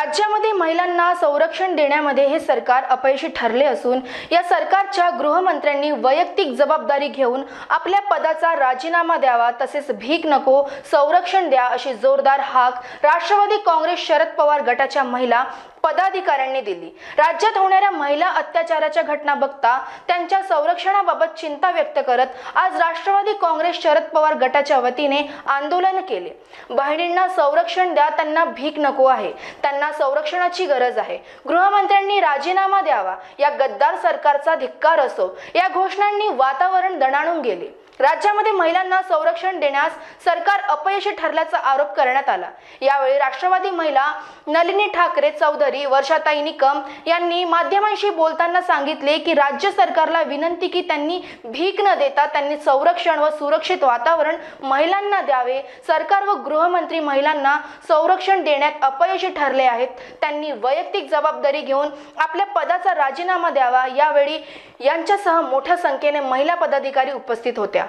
राज्यामध्ये महिलांना संरक्षण देण्यामध्ये हे सरकार अपयशी ठरले असून या सरकारच्या गृहमंत्र्यांनी वैयक्तिक जबाबदारी घेऊन आपल्या पदाचा राजीनामा द्यावा, तसेच भीक नको संरक्षण द्या अशी जोरदार हाक राष्ट्रवादी काँग्रेस शरद पवार गटाच्या महिला पदाधिकाऱ्यांनी दिली। राज्यात होणाऱ्या महिला अत्याचाराच्या घटना बघता त्यांच्या संरक्षणाबाबत चिंता व्यक्त करत आज राष्ट्रवादी काँग्रेस शरद पवार गटाच्या वतीने आंदोलन केले। बहिणींना संरक्षण द्या, त्यांना भीक नको आहे, त्यांना संरक्षणाची गरज आहे। गृहमंत्र्यांनी राजीनामा द्यावा, या गद्दार सरकारचा धिक्कार असो, या घोषणांनी वातावरण दणाणून गेले। राज्यामध्ये महिलांना संरक्षण देण्यास सरकार अपयशी ठरल्याचा आरोप करण्यात आला। यावेळी राष्ट्रवादी महिला नलिनी ठाकरे चौधरी, वर्षाताई निकम यांनी माध्यमांशी बोलताना सांगितले की राज्य सरकारला विनंती की त्यांनी भीक न देता त्यांनी संरक्षण व सुरक्षित वातावरण महिलांना द्यावे। सरकार व गृहमंत्री महिलांना संरक्षण देण्यात अपयशी ठरले आहेत, त्यांनी वैयक्तिक जबाबदारी घेऊन आपल्या पदाचा राजीनामा द्यावा। यावेळी यांच्यासह मोठ्या संख्येने महिला पदाधिकारी उपस्थित होत्या।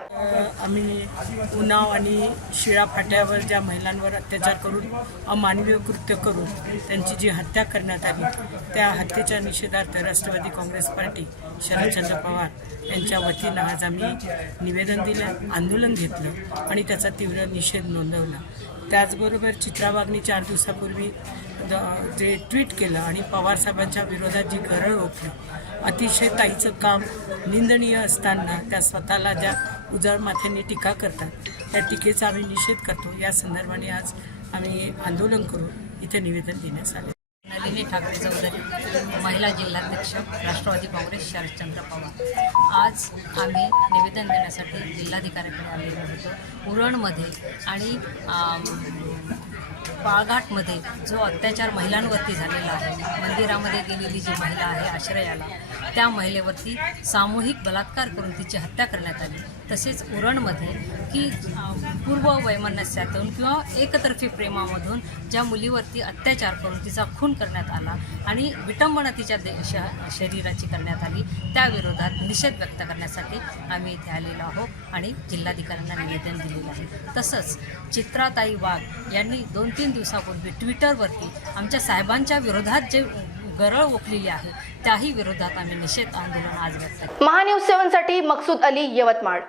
आम्ही उन्नाव आणि शिळा फाट्यावर ज्या महिलांवर अत्याचार करून अमानवीय कृत्य करून त्यांची जी हत्या करण्यात आली, त्या हत्येच्या निषेधार्थ राष्ट्रवादी काँग्रेस पार्टी शरदचंद्र पवार यांच्या वतीनं आज आम्ही निवेदन दिलं, आंदोलन घेतलं आणि त्याचा तीव्र निषेध नोंदवला। त्याचबरोबर चित्रा वाघनी 4 दिवसापूर्वी जे ट्विट केलं आणि पवार साहेबांच्या विरोधात जी गरळ ओकली, अतिशय ताईचं काम निंदनीय असताना त्या स्वतःला ज्या उजाड माथ्यांनी टीका करतात, त्या टीकेचा आम्ही निषेध करतो। या संदर्भाने आज आम्ही आंदोलन करून इथे निवेदन देण्यास आले। नलिनी ठाकरे चौधरी, महिला जिल्हाध्यक्ष राष्ट्रवादी काँग्रेस शरदचंद्र पवार। आज आम्ही निवेदन देण्यासाठी जिल्हाधिकाऱ्यांकडे आलेलो होतो। उरणमध्ये आणि पाळघाटमध्ये जो अत्याचार महिलांवरती झालेला आहे, मंदिरामध्ये गेलेली जी महिला आहे आश्रयाला, त्या महिलेवरती सामूहिक बलात्कार करून तिची हत्या करण्यात आली। तसेच उरणमध्ये की पूर्व वैमनस्यातून किंवा एकतर्फी प्रेमामधून ज्या मुलीवरती अत्याचार करून तिचा खून करण्यात आला आणि विटंबना तिच्या शरीराची करण्यात आली, त्या विरोधात निषेध व्यक्त करण्यासाठी आम्ही इथे आलेलो आहोत आणि जिल्हाधिकाऱ्यांना निवेदन दिलेलं आहे। तसंच चित्राताई वाघ यांनी 2-3 दिवसापूर्वी ट्विटरवरती आमच्या साहेबांच्या विरोधात जे गरळ ओकलेली आहे, त्याही विरोधात आम्ही निषेध आंदोलन आज व्यक्त केले। महान्यूज 7 साठी मकसूद अली, यवतमाळ।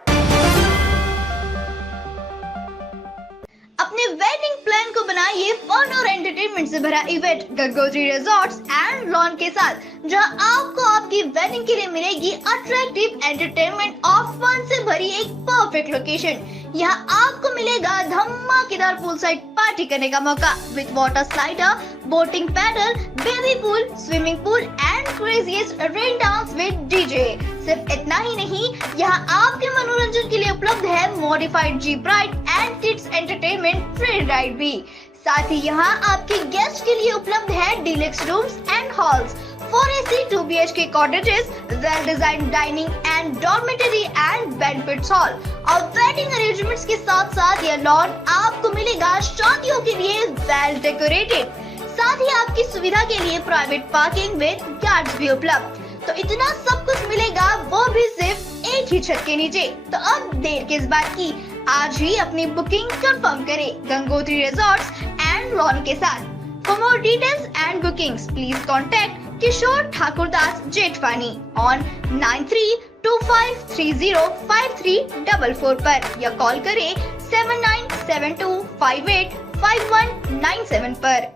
अपने वेडिंग प्लान को बनाइए फन और एंटरटेनमेंट से भरा event Gangotri resorts and lawn के साथ, जहां आपको आपकी वेडिंग के लिए मिलेगी अट्रैक्टिव एंटरटेनमेंट और फन से भरी एक परफेक्ट लोकेशन। यहाँ आपको मिलेगा धमाकेदार पूल साइड पार्टी करने का मौका with water slider, boating paddle, baby pool, swimming pool and craziest rain dance with DJ. सिर्फ इतना ही नहीं, यहाँ आपके मनोरंजन के लिए उपलब्ध है modified jeep ride end kids entertainment free ride भी। साथ ही यहाँ आपके गेस्ट के लिए उपलब्ध है deluxe rooms end halls, 4 AC 2 BHK cottages, well designed dining and dormitory and banquet hall और वेडिंग अरेंजमेंट्स के साथ साथ यह लॉन आपको मिलेगा शादियों के लिए वेल डेकोरेटेड। साथ ही आपकी सुविधा के लिए प्राइवेट पार्किंग विद गार्ड्स भी उपलब्ध। तो इतना सब कुछ मिलेगा, वो भी सिर्फ एक ही छत के नीचे। तो अब देर किस बात की, आज ही अपनी बुकिंग कंफर्म करें गंगोत्री रिजॉर्ट्स एंड लॉन के साथ। For more details and bookings, please contact Kishore Thakurdas Jethwani on 9325305344 पर या कॉल करें 7972585197 पर।